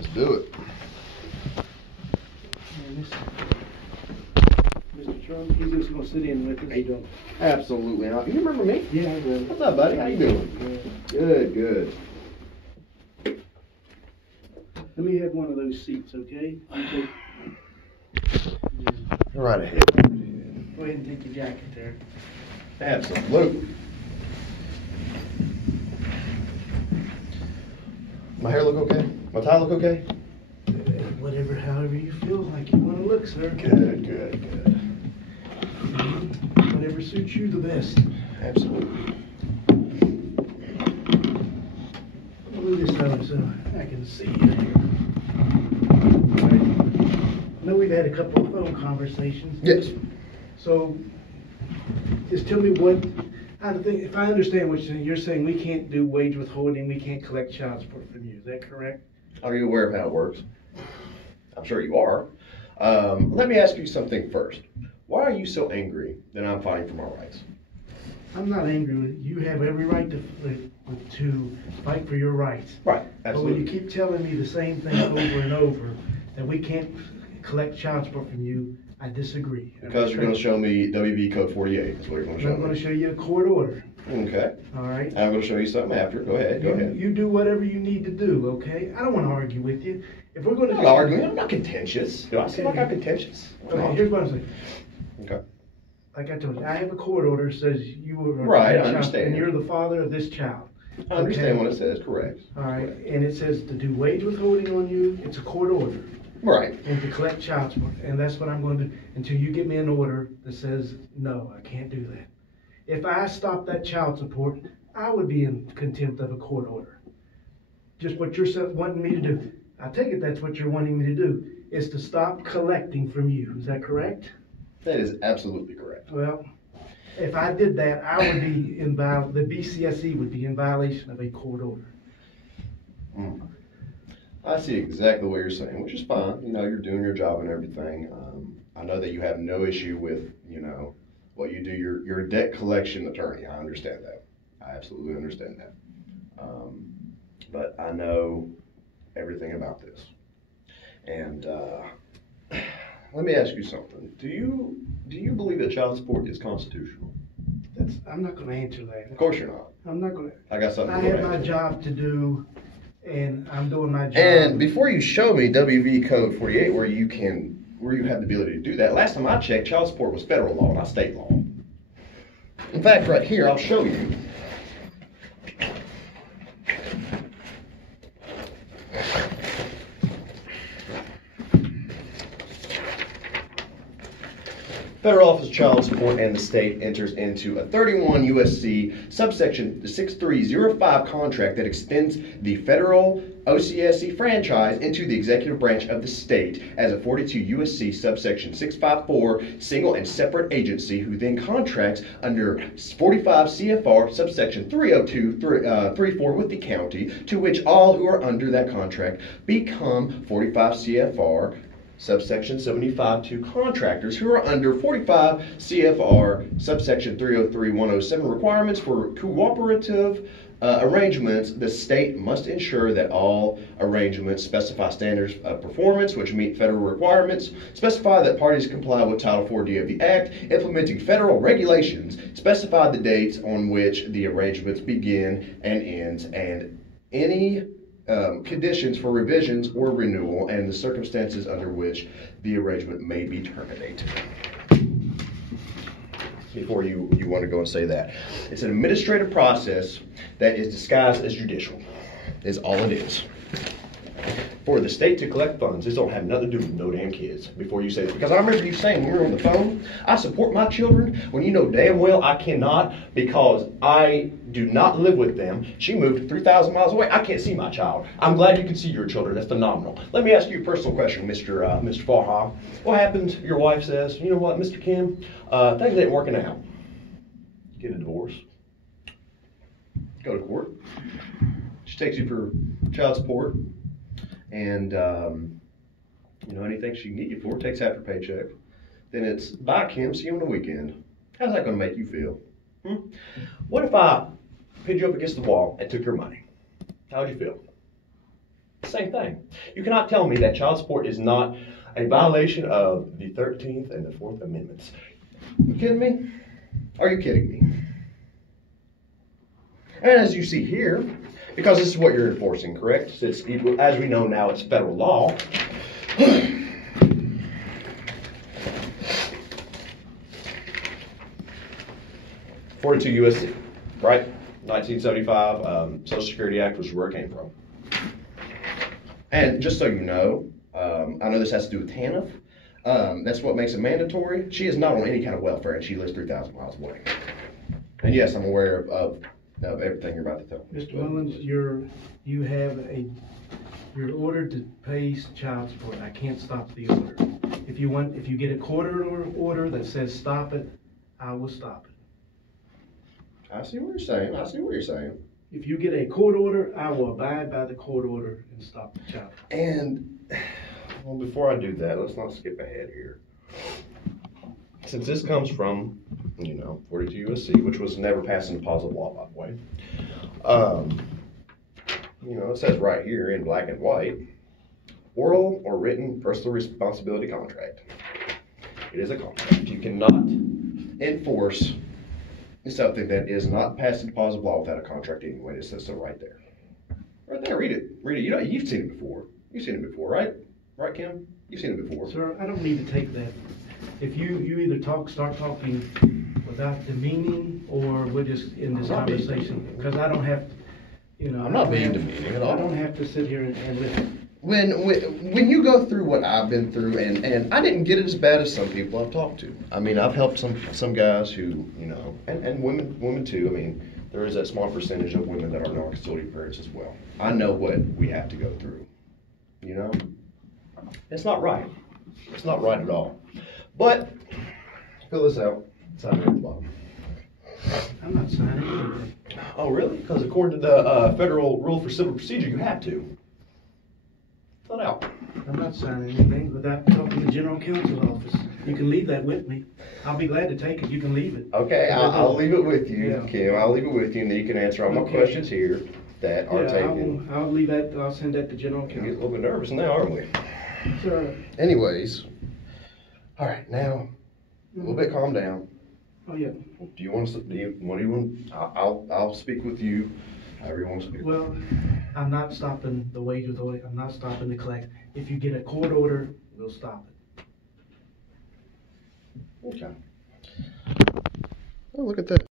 Let's do it. Mr. Trump, he's just going to sit in with us. How you doing? Absolutely. Now, you remember me? Yeah, I will. What's up, buddy? How you doing? Good, good. Let me have one of those seats, okay? Go right ahead. Go ahead and take your jacket there. Absolutely. My hair look okay? My tie look okay? Whatever, however you feel like you want to look, sir. Good, good, good. Whatever suits you the best. Absolutely. I'll move this over so I can see you here. All right. I know we've had a couple of phone conversations. Yes. So, just tell me what, if I understand what you're saying, we can't do wage withholding, we can't collect child support from you. Is that correct? Are you aware of how it works? I'm sure you are. Let me ask you something first. Why are you so angry that I'm fighting for my rights? I'm not angry with you. You have every right to fight for your rights. Right, But when absolutely. you keep telling me the same thing over and over, that we can't collect child support from you, I disagree. Because you're going to show me WV Code 48 is what you're going to show I'm going me. to show you a court order. Okay. All right? And I'm going to show you something after. Go ahead, go ahead. You do whatever you need to do, okay? I don't want to argue with you. If we're going to I'm not arguing. I'm not contentious. Do I seem like I'm contentious? Okay, here's what I'm saying. Okay. Like I told you, I have a court order that says you were Right, I child, understand. and you're the father of this child. I understand Okay? what it says, correct. All right, and it says to do wage withholding on you, it's a court order, Right. and to collect child support, and that's what I'm going to do until you get me an order that says, no, I can't do that. If I stop that child support, I would be in contempt of a court order. Just what you're wanting me to do. I take it that's what you're wanting me to do, is to stop collecting from you. Is that correct? That is absolutely correct. Well, if I did that, I would be in the BCSE would be in violation of a court order. I see exactly what you're saying, which is fine. You know, you're doing your job and everything. I know that you have no issue with, you know, what you do. You're a debt collection attorney. I understand that. I absolutely understand that. But I know everything about this. And let me ask you something. Do you believe that child support is constitutional? I'm not going to answer that. Of course you're not. I'm not going to. I got something I to have go my answer. job to do, and I'm doing my job. And before you show me WV Code 48 where you have the ability to do that, last time I checked, child support was federal law, not state law. In fact, right here, I'll show you. Federal Office of Child Support and the state enters into a 31 USC subsection 6305 contract that extends the federal OCSE franchise into the executive branch of the state as a 42 USC subsection 654 single and separate agency who then contracts under 45 CFR subsection 30234 with the county, to which all who are under that contract become 45 CFR subsection 75 contractors who are under 45 CFR subsection 303107 requirements for cooperative arrangements. The state must ensure that all arrangements specify standards of performance which meet federal requirements, specify that parties comply with Title 4D of the Act, implementing federal regulations, specify the dates on which the arrangements begin and ends, and any conditions for revisions or renewal and the circumstances under which the arrangement may be terminated. Before you want to go and say that. It's an administrative process that is disguised as judicial, is all it is. For the state to collect funds, this don't have nothing to do with no damn kids. Before you say this, because I remember you saying when we were on the phone, I support my children, when you know damn well I cannot, because I do not live with them. She moved 3,000 miles away. I can't see my child. I'm glad you can see your children. That's phenomenal. Let me ask you a personal question, Mr. Farha. What happens? Your wife says, you know what, Mr. Kim, things ain't working out. Get a divorce. Go to court. She takes you for child support. And, you know, anything she can get you for, takes half her paycheck. Then it's, bye, Kim, see you on the weekend. How's that going to make you feel? What if I pinned you up against the wall and took your money? How would you feel? same thing. You cannot tell me that child support is not a violation of the 13th and the 4th Amendments. You kidding me? Are you kidding me? And as you see here, because this is what you're enforcing, correct? It's, as we know now, it's federal law. 42 U.S.C., right? 1975 Social Security Act was where it came from. And just so you know, I know this has to do with TANF. That's what makes it mandatory. She is not on any kind of welfare, and she lives 3,000 miles away. And yes, I'm aware of everything you're about to tell me. Mr. Mullins, you're ordered to pay child support. I can't stop the order. If you get a court order that says stop it, I will stop it. I see what you're saying. If you get a court order, I will abide by the court order and stop the child. And, well, before I do that, let's not skip ahead here. Since this comes from, 42 U.S.C., which was never passed into positive law, by the way. It says right here in black and white, oral or written personal responsibility contract. It is a contract. You cannot enforce something that is not passed into positive law without a contract anyway. It says so right there. Right there, read it. You've seen it before. You've seen it before, right? Right, Kim? You've seen it before. Sir, I don't need to take that. If you either start talking without demeaning, or we're just in this conversation, because I don't have, I'm not being demeaning at all. I don't have to sit here and listen. When you go through what I've been through, and I didn't get it as bad as some people I've talked to. I mean, I've helped some guys who, and women too. I mean, there is that small percentage of women that are non-custodial parents as well. I know what we have to go through. It's not right. It's not right at all. But fill this out. Sign it at the bottom. I'm not signing anything. Oh, really? Because according to the Federal Rule for Civil Procedure, you have to. Fill it out. I'm not signing anything without talking to the General Counsel's office. You can leave that with me. I'll be glad to take it. You can leave it. Okay, I'll leave it with you, Yeah. Kim. I'll leave it with you, and then you can answer all my questions here that are taken. I'll leave that. I'll send that to General We get a Counsel. little bit nervous now, aren't we? Sir. Anyways, all right, now a little bit calm down. Oh yeah. Do you want to? I'll speak with you. However you want to speak. Well, I'm not stopping the wage authority. I'm not stopping the collect. If you get a court order, we'll stop it. Okay. Oh, look at that.